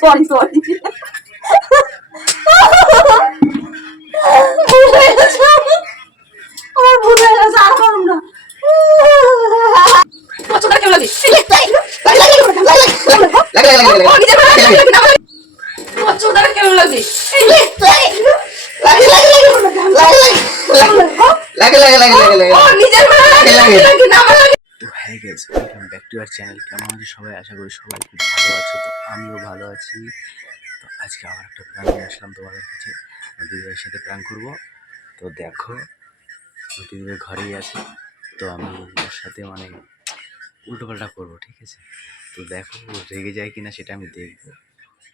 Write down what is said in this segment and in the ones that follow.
Sorry sorry আমার ভুল হয়ে গেছে আর করুন না পছন্দ কেমন লাগে পছন্দ কেমন লাগে তো হ্যাঁ guys, welcome back to our channel. কেমন আছো সবাই? আশা করি সবাই খুব ভালো আছো। তো আমিও ভালো আছি। তো আজকে আবার একটা প্র্যাঙ্ক নিয়ে আসলাম তোমাদের কাছে। দিদিভাইয়ের সাথে প্র্যাঙ্ক করবো। তো দেখো, দিদিভাই ঘরেই আছে। তো আমি ওর সাথে মানে উল্টোপাল্টা করবো, ঠিক আছে? তো দেখো ও রেগে যায় কিনা সেটা আমি দেখবো,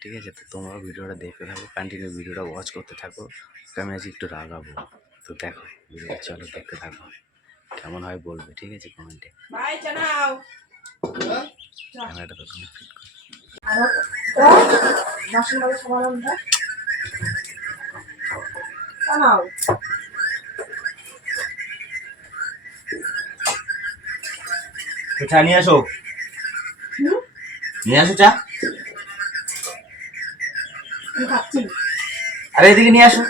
ঠিক আছে? তো তোমরা ভিডিওটা দেখতে থাকো, কন্টিনিউ ভিডিওটা ওয়াচ করতে থাকো। আমি আজ একটু রাগাবো। তো দেখো ভিডিওটা, চলো দেখতে থাকো। কেমন হয় বলবে, ঠিক আছে? কমেন্টে। ক্যামেরাটা তো তুমি ফিট করো। তো চা নিয়ে আসো, নিয়ে আসো চা। আরে এদিকে নিয়ে আসো।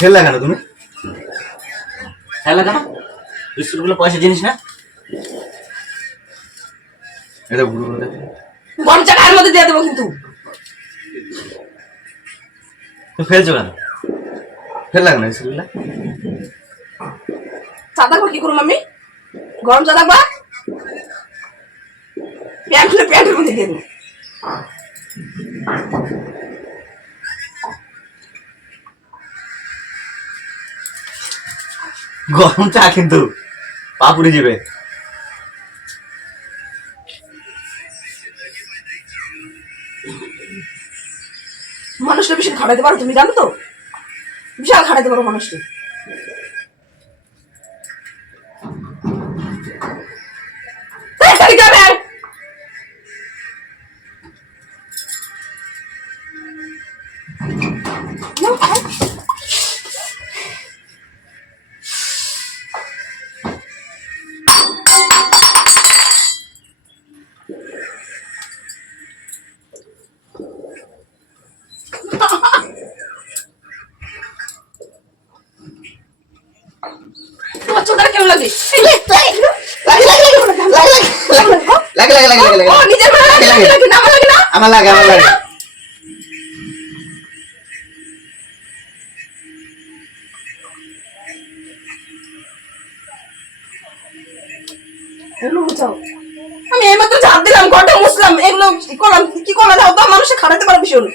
ফেল লাগানো তুমি, ফেল লাগানো। বিস্কুটগুলো পয়সা জিনিস না, এটা ভুল করে গরম চা খাওয়ার মধ্যে দিয়ে দেবো কিন্তু। ফেলছো কেন? ফেল লাগানো বিস্কুটগুলো। চা থাকবো কি করুন আমি? গরম চা থাকবা প্যান্টের মধ্যে দিয়ে দেবো। গরম চা কিন্তু পা পুড়ে যাবে। মানুষটা ভীষণ খাটাইতে পারো, তুমি জানো তো? বিশাল খাটাইতে পারো মানুষকে। কেমন লাগে আমার লাগে, আমার লাগে। আমি এইমাত্র ঝাড় দিলাম, ঘরটা মুছলাম, এগুলো কি করা যাও তো? মানুষে খাটাতে পারো ভীষণ।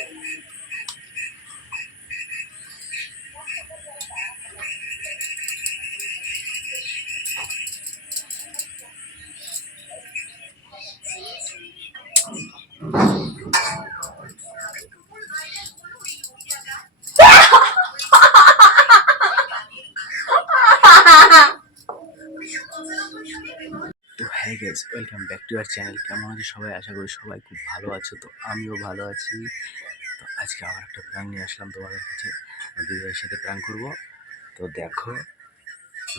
তো হ্যাঁ guys, welcome back to our channel. কেমন আছো সবাই? আশা করি সবাই খুব ভালো আছো। তো আমিও ভালো আছি। তো আজকে আবার একটা প্র্যাঙ্ক নিয়ে আসলাম তোমাদের কাছে। দিদিভাইয়ের সাথে প্র্যাঙ্ক করবো। তো দেখো,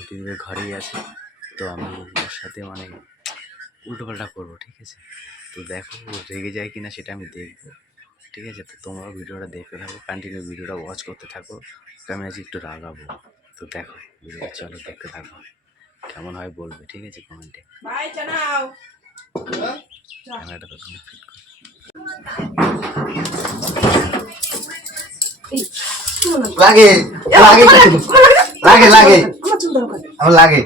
দিদিভাই ঘরেই আছে। তো আমি ওর সাথে মানে উল্টোপাল্টা করবো, ঠিক আছে? তো দেখো ও রেগে যায় কিনা সেটা আমি দেখবো, ঠিক আছে? তো তোমরা ভিডিওটা দেখতে থাকো, কন্টিনিউ ভিডিওটা ওয়াচ করতে থাকো। আমি আজ একটু রাগাবো। তো দেখো ভিডিওটা, চলো দেখতে থাকো। কেমন হয় বলবে, ঠিক আছে? কমেন্টে। ক্যামেরাটা তো তুমি ফিট করো। লাগে লাগে লাগে লাগে আমার চুল দরকার আমার লাগে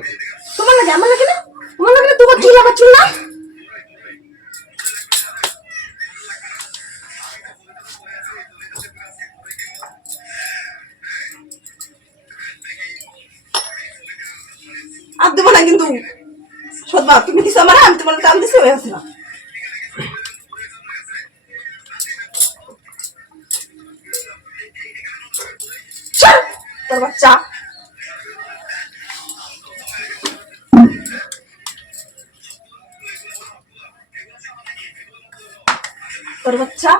তোমার লাগে আমার লাগে না তোমার লাগে না তোমার চুল আমার চুল না আর দেবো না কিন্তু সদবা তুমি দিছো আমার আমি তোমার কাম দিছি হয়ে আসছিলাম তোর বাচ্চা তোর বাচ্চা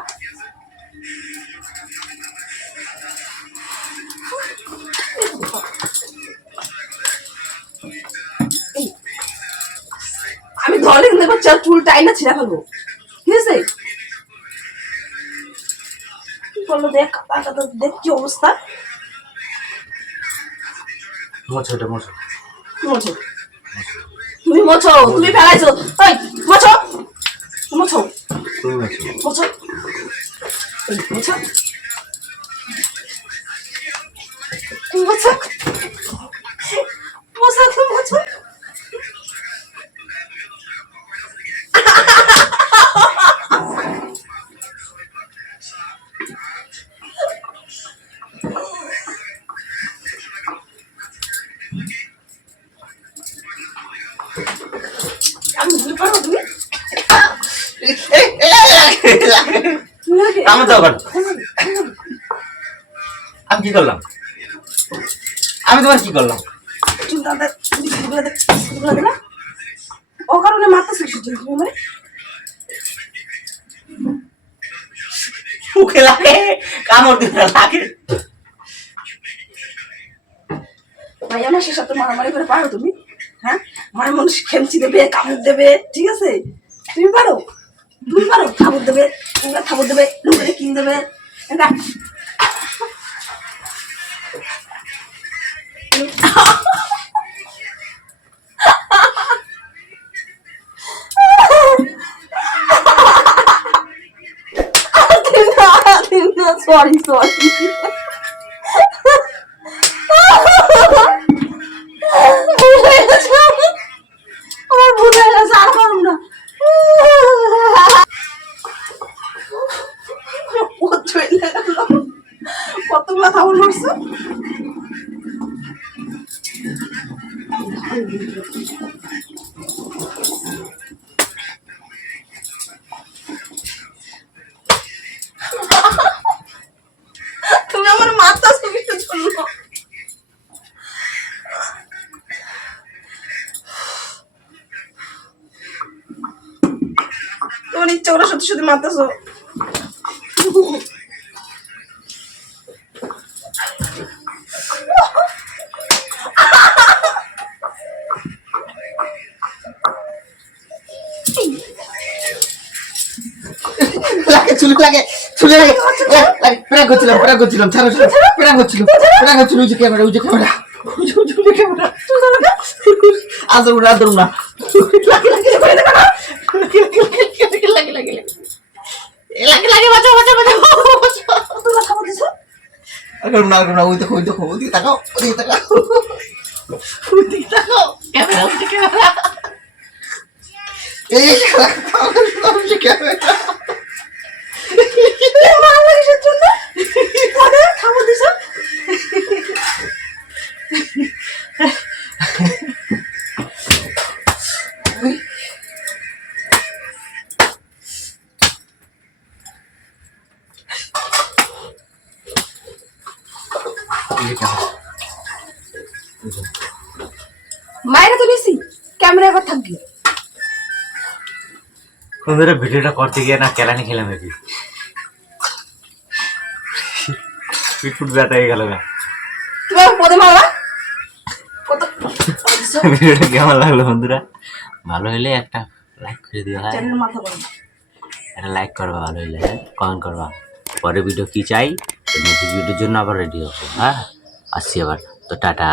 আমি ধরে কিন্তু বাচ্চার চুল টাইনা ছিঁড়া ফেলবো ঠিক আছে কি করলো দেখ দেখ কি অবস্থা মোছো এটা মোছো মোছো তুমি মোছো তুমি ফেলাইছো ওই মোছো মোছো তুমি মোছো মোছো এই মোছো মোছো মোছো তুমি মোছো আমি ভুল পারো তুমি আমার তো আবার আমি কি করলাম আমি তোমার কি করলাম চুল দাদা না ও কারণে মারতেছিল চুল মানে মুখে লাগে কামড় দিতে লাগে ভাই আমার সে সাথে মারামারি করে পারো তুমি হ্যাঁ মানে মানুষ খেমচি দেবে কামড় দেবে ঠিক আছে তুমি পারো কামড় দেবে তোমরা খাবার দেবে নোংরা কিন দেবে সরি আমার ভুল হয়ে গেছে আর পারব না কতগুলো থাবর মারছো তুমি আমার মাথা সুবিধা জন্য তোমার ইচ্ছা করে সত্যি সত্যি মারতেছো লাগে প্রাণ করছিলাম ছাড়ো প্রাণ করছিল ওই যে ক্যামেরা আদর না না ওই দেখো ওদিকে তাকাও ক্যামেরা এই ক্যামেরা খাবো দিছ মায়েরা তো বেশি ক্যামেরা এবার থাকবি বন্ধুরা ভিডিওটা করতে গিয়ে না কেলানি খেলাম নাকি পিটফুট ব্যথা হয়ে গেল না তুমি পদে মারবা ভিডিওটা কেমন লাগলো বন্ধুরা ভালো হলে একটা লাইক করে দিও চ্যানেল মাথা বড় একটা লাইক করবা ভালো হলে কমেন্ট করবা পরে ভিডিও কি চাই তো নেক্সট ভিডিওর জন্য আবার রেডি হবো হ্যাঁ আসছি আবার তো টাটা